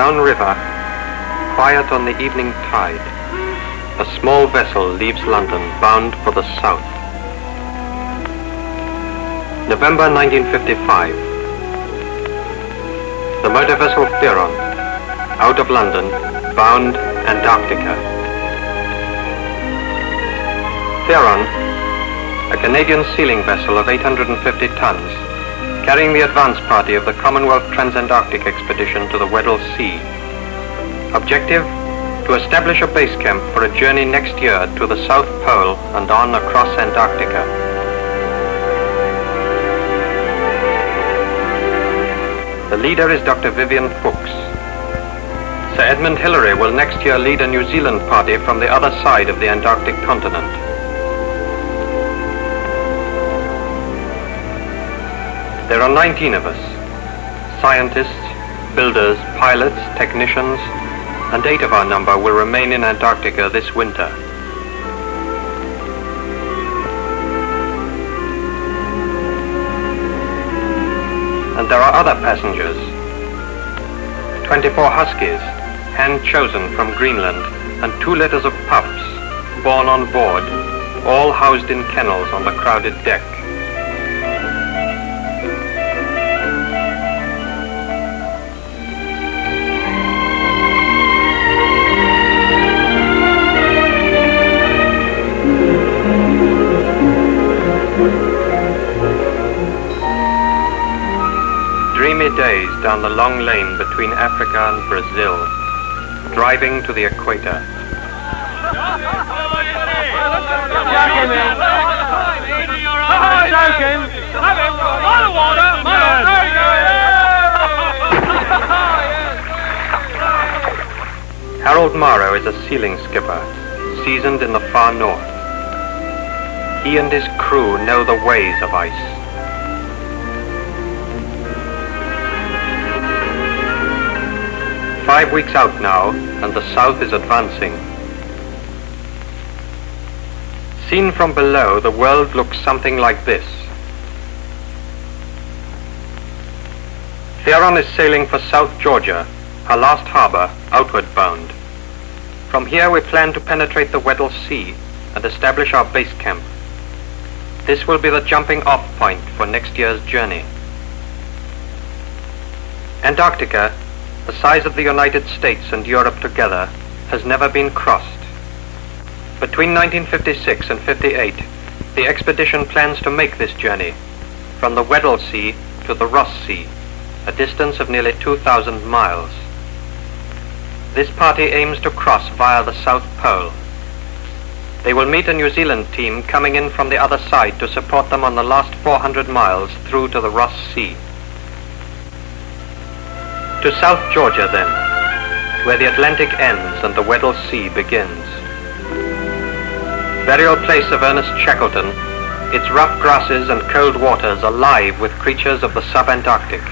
Downriver, quiet on the evening tide, a small vessel leaves London bound for the south. November 1955. The motor vessel Theron, out of London, bound Antarctica. Theron, a Canadian sealing vessel of 850 tons, carrying the advance party of the Commonwealth Transantarctic Expedition to the Weddell Sea. Objective, to establish a base camp for a journey next year to the South Pole and on across Antarctica. The leader is Dr. Vivian Fuchs. Sir Edmund Hillary will next year lead a New Zealand party from the other side of the Antarctic continent. There are 19 of us, scientists, builders, pilots, technicians, and 8 of our number will remain in Antarctica this winter. And there are other passengers, 24 huskies, hand-chosen from Greenland, and 2 litters of pups, born on board, all housed in kennels on the crowded deck. Dreamy days down the long lane between Africa and Brazil, driving to the equator. Harold Morrow is a sealing skipper, seasoned in the far north. He and his crew know the ways of ice. "5 weeks out now, and the south is advancing. Seen from below, the world looks something like this. Theron is sailing for South Georgia, our last harbor, outward bound. From here we plan to penetrate the Weddell Sea and establish our base camp. This will be the jumping off point for next year's journey. Antarctica, the size of the United States and Europe together, has never been crossed. Between 1956 and 58, the expedition plans to make this journey from the Weddell Sea to the Ross Sea, a distance of nearly 2,000 miles. This party aims to cross via the South Pole. They will meet a New Zealand team coming in from the other side to support them on the last 400 miles through to the Ross Sea. To South Georgia, then, where the Atlantic ends and the Weddell Sea begins. Burial place of Ernest Shackleton, its rough grasses and cold waters alive with creatures of the subantarctic.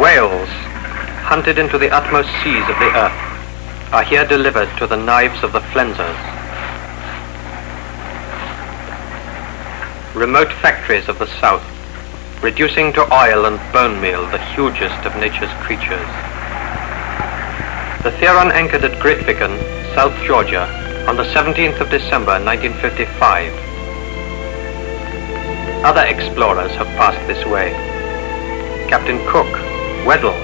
Whales, hunted into the utmost seas of the earth, are here delivered to the knives of the flensers. Remote factories of the south, reducing to oil and bone meal the hugest of nature's creatures. The Theron anchored at Grytviken, South Georgia, on the 17th of December 1955. Other explorers have passed this way. Captain Cook, Weddell,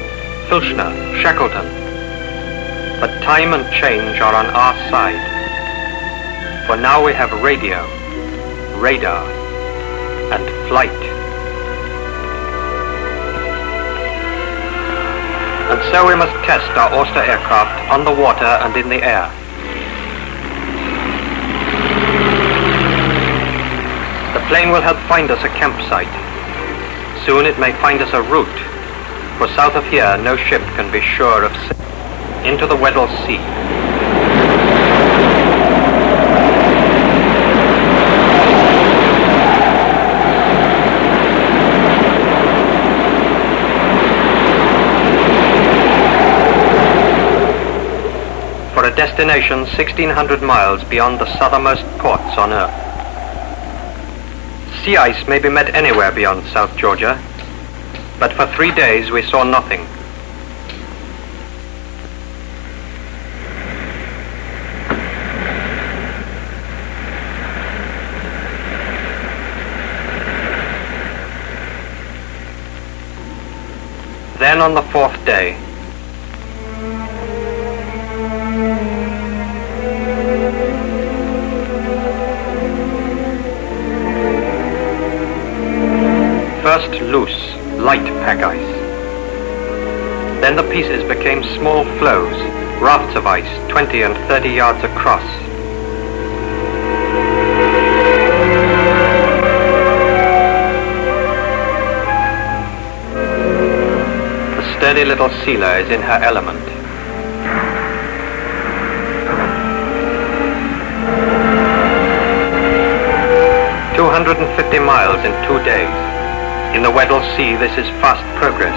Filchner, Shackleton. But time and change are on our side. For now we have radio, radar, and flight. And so we must test our Auster aircraft on the water and in the air. The plane will help find us a campsite. Soon it may find us a route, for south of here no ship can be sure of sailing into the Weddell Sea. For a destination 1,600 miles beyond the southernmost ports on Earth. Sea ice may be met anywhere beyond South Georgia, but for 3 days we saw nothing. Then on the 4th day, first loose, light pack ice. Then the pieces became small floes, rafts of ice 20 and 30 yards across. The sturdy little sealer is in her element. "250 miles in 2 days. In the Weddell Sea, this is fast progress.